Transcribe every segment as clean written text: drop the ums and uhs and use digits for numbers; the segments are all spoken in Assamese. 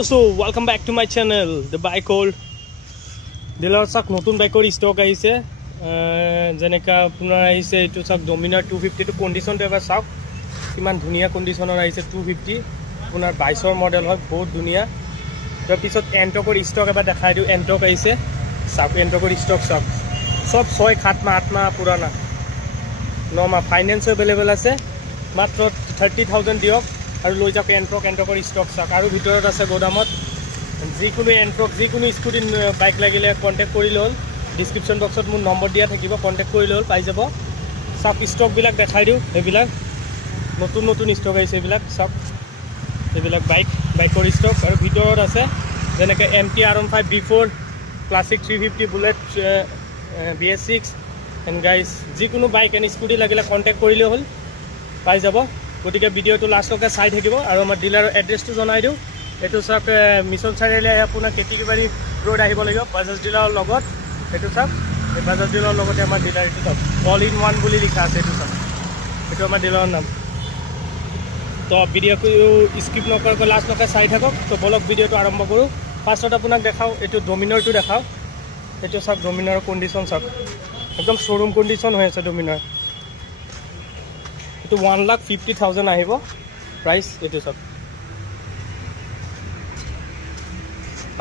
So welcome back to my channel, the bike old dealer sak notun bike or stock aise jeneka apunar aise etu sak Dominar 250 to condition to ever sak kiman dhuniya condition or aise 250 apunar 22 or model hoy bahut dhuniya tar pisot Entok or stock ever dekhai diu Entok aise sak Entok or stock sak sob 6 7 ma 8 ma purana 9 ma finance available ase matro 30000 diok আৰু লৈ যাক এন্ট্ৰকৰ ষ্টক চাক আৰু ভিতৰত আছে গোদামত যিকোনো এন্ট্ৰক যিকোনো স্কুটি বাইক লাগিলে কন্টাক্ট কৰিলে হ'ল ডেসক্ৰিপচন বক্সত মোৰ নম্বৰ দিয়া থাকিব কন্টাক্ট কৰিলে হ'ল পাই যাব সব ষ্টক বিলাক দেখাই দিও এবিলাক নতুন নতুন ষ্টক আছে এবিলাক সব এবিলাক বাইকৰ ষ্টক আৰু ভিতৰত আছে যেনেকৈ MT R15 B4 classic 350 bullet BS6 and guys যিকোনো বাইক এন্ড স্কুটি লাগিলে কন্টাক্ট কৰিলে হ'ল পাই যাব গতিকে ভিডিওটো লাষ্টলৈকে চাই থাকিব আৰু আমাৰ ডিলাৰৰ এড্ৰেছটো জনাই দিও এটো সব মিছন চাৰিআলি আপোনাৰ কেটিকিবাৰী ৰোড আহিব লাগিব বাজাজ ডিলাৰৰ লগত এটো সব এই বাজাজ ডিলাৰৰ লগতে আমাৰ ডিলাৰ এটো সব অল ইন ওয়ান বুলি লিখা আছে এটো সব এটো আমাৰ ডিলাৰৰ নাম তো ভিডিওটো স্কিপ নকৰাকৈ লাষ্টলৈকে চাই থাকক তো বলক ভিডিওটো আৰম্ভ কৰো ফাৰ্ষ্টত আপোনাক দেখাও এটো ডমিনাৰটো দেখাও এটো সব ডমিনাৰৰ কন্ডিশন সব একদম শোৰুম কন্ডিশন হৈ আছে ডমিনাৰ 1,50,000 আহিব প্ৰাইস এটো সব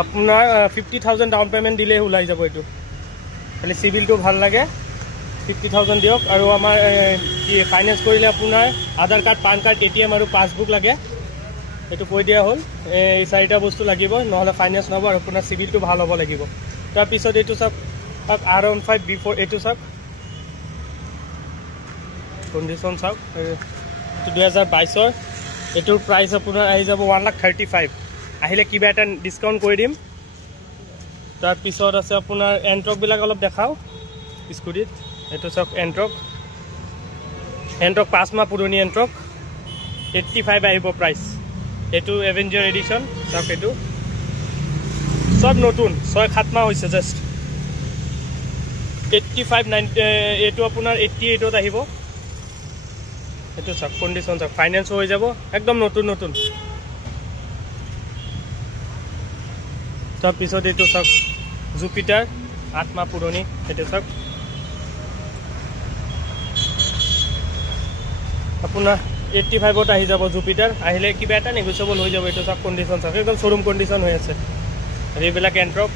আপোনাৰ 50,000 ডাউন পেমেন্ট দিলে ওলাই যাব এটো খালি সিভিলটো ভাল লাগে 50,000 দিওক আৰু আমাৰ কি ফাইনান্স কৰিলে আপোনাৰ আধাৰ কাৰ্ড পান কাৰ্ড ATM আৰু পাসবুক লাগে এটো কৈ দিয়া হ'ল এই চাৰিটা বস্তু লাগিব নহলে ফাইনান্স নহব আৰু আপোনাৰ সিভিলটো ভাল হ'ব লাগিব তাৰ পিছত এটো সব R15 B4 এটো সব condition sab 2022 etur price apunar ahi jabo 1,35,000 ahile kiba eta discount kori dim tar pisot ase apunar Entok bilak olop dekhao scooty etu sab Entok 5 ma puroni Entok 85 ahibo price etu Avenger edition sab etu sab notun 6-7 ma hoise just 85 90 etu apunar 88 ot ahibo এটো সব কন্ডিশন সব ফাইনান্স হৈ যাব একদম নতুন নতুন তাৰ পিছত এটো সব জুপিটাৰ 8 মাহ পুৰণি এটো সব আপোনাৰ 85 ত আহি যাব জুপিটাৰ আহিলে কিবা এটা নেগোচিয়েবল হৈ যাব এটো সব কন্ডিশন সব একদম শোরুম কন্ডিশন হৈ আছে আৰু এইবিলাক এন্ট্ৰক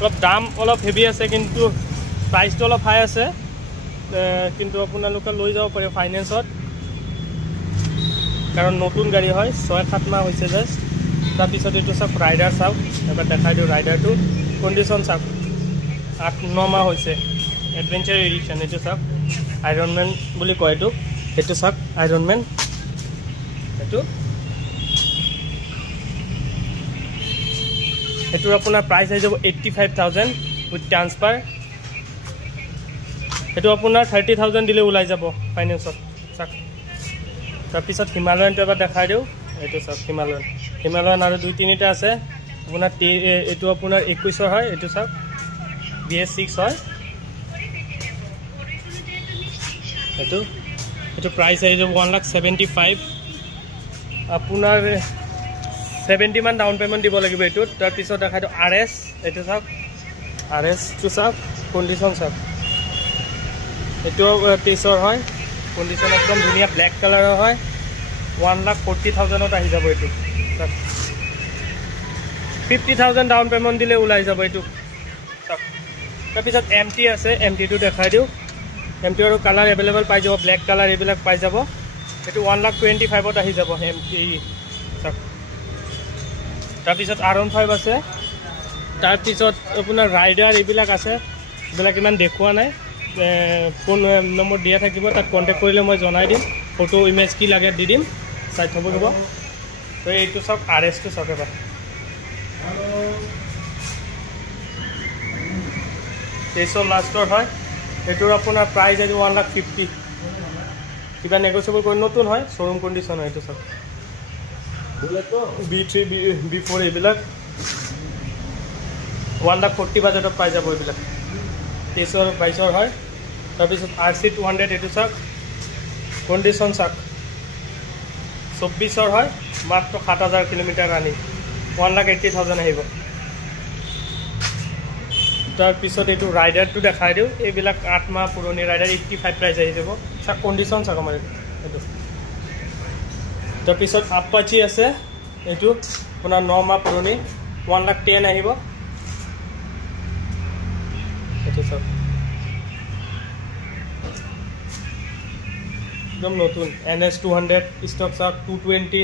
অলপ দাম অলপ হেভি আছে কিন্তু প্ৰাইসটো অলপ হাই আছে কিন্তু আপোনালোকে লৈ যাব পাৰে ফাইনান্সত কারণ নতুন গাড়ি হয় 6-7 মাহ হইছে জাস্ট তার পিছত এটো সব রাইডার সব এবার দেখাই দিও রাইডারটো কন্ডিশন সব 8-9 মাহ হইছে এডভেঞ্চার এডিশন এটো সব আয়রন ম্যান বুলি কয় এটো সব আয়রন ম্যান এটো আপোনাৰ প্ৰাইস আই যাব 85,000 উইথ ট্ৰান্সফাৰ এটো আপোনাৰ 30,000 দিলে ওলাই যাব ফাইনান্সত সব তাৰ পিছত হিমালয়ানটো এবাৰ দেখাই দিও এটো সব হিমালয়ান আৰু 2-3টা আছে আপোনাৰ এটো আপোনাৰ 21 হয় এটো সব BS6 হয় এটো প্ৰাইস আই যাব 1,75,000 আপোনাৰ 70 মান ডাউন পেমেন্ট দিব লাগিব এটো তাৰ পিছত দেখাই দিও RS এটো সব RS টো সব কন্ডিশন সব এটো 23 হয় কন্ডিশন একদম ধুনিয়া ব্ল্যাক কালার হয় 1,40,000 ত আহি যাব এটো 50,000 ডাউন পেমেন্ট দিলে ওলাই যাব এটো তাৰ পিছত MT আছে MT টো দেখাই দিও MT ৰ কালাৰ अवेलेबल পাই যাব ব্ল্যাক কালাৰ এইবিলাক পাই যাব এটো 1,25,000 ত আহি যাব MT তাৰ পিছত R15 আছে তাৰ পিছত আপোনাৰ ৰাইডাৰ এইবিলাক আছে এইবিলাক ইমান দেখুৱা নাই ফোন নম্বৰ দিয়া থাকিব তাত কন্টাক্ট কৰিলে মই জনাই দিম ফটো ইমেজ কি লাগে দি দিম চাই থব দিব তো এইটো সব RS টো সব এবাৰ এইটো লাষ্টৰ হয় এটোৰ আপোনাৰ প্ৰাইস আছে 1,50,000 কিবা নেগোচিয়েবল কৰি নতুন হয় শোরুম কন্ডিশন হয় এটো সব বুলেট তো B3 B4 এইবিলাক 1,40,000 বাজেটত পাই যাব এইবিলাক 23-22 হয় তাৰ পিছত RC 200 এটো সব কন্ডিশন সব 24 হয় মাত্ৰ 7,000 কিলোমিটাৰ ৰানিং 1,80,000 আহিব তাৰ পিছত এইটো ৰাইডাৰটো দেখাই দিওঁ এইবিলাক 8 মাহ পুৰণি ৰাইডাৰ 85 প্ৰাইস আহি যাব চাক কন্ডিশন চাক আমাৰ এইটো তাৰ পিছত আপাচি আছে এইটো আপোনাৰ 9 মাহ পুৰণি 1,10,000 আহিব এইটো চাক একদম নতুন NS 200 স্টক চাক 220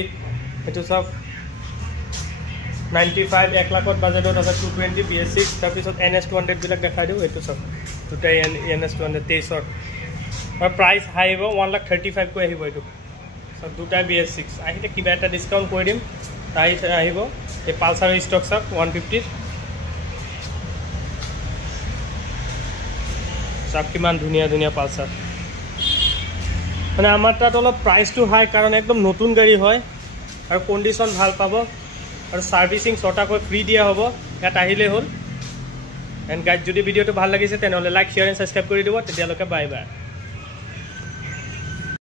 এইটো চাক 95 1 লাখত বাজেটত আছে 220 BS6 তাৰ পিছত NS 200 বিলাক দেখাই দিও এইটো চাক দুটাই NS 200 23 আৰু প্ৰাইস হাই হ'ব 1,35,000 কৈ আহিব এইটো সব দুটাই BS6 আহিতে কিবা এটা ডিসকাউন্ট কৰি দিম তাই আহিব এই পালসাৰ স্টক চাক 150 সব কিমান ধুনিয়া ধুনিয়া পালসাৰ মানে আমাৰ তাত অলপ প্ৰাইসটো হাই কাৰণ একদম নতুন গাড়ী হয় আৰু কন্ডিশন ভাল পাব আৰু সার্ভিসিং ছটা কৈ ফ্রি দিয়া হ'ব ইয়াত আহিলে হ'ল এন্ড গাইজ যদি ভিডিওটো ভাল লাগিছে তেনহলে লাইক শেয়ার এন্ড সাবস্ক্রাইব কৰি দিব তেতিয়ালৈকে বাই বাই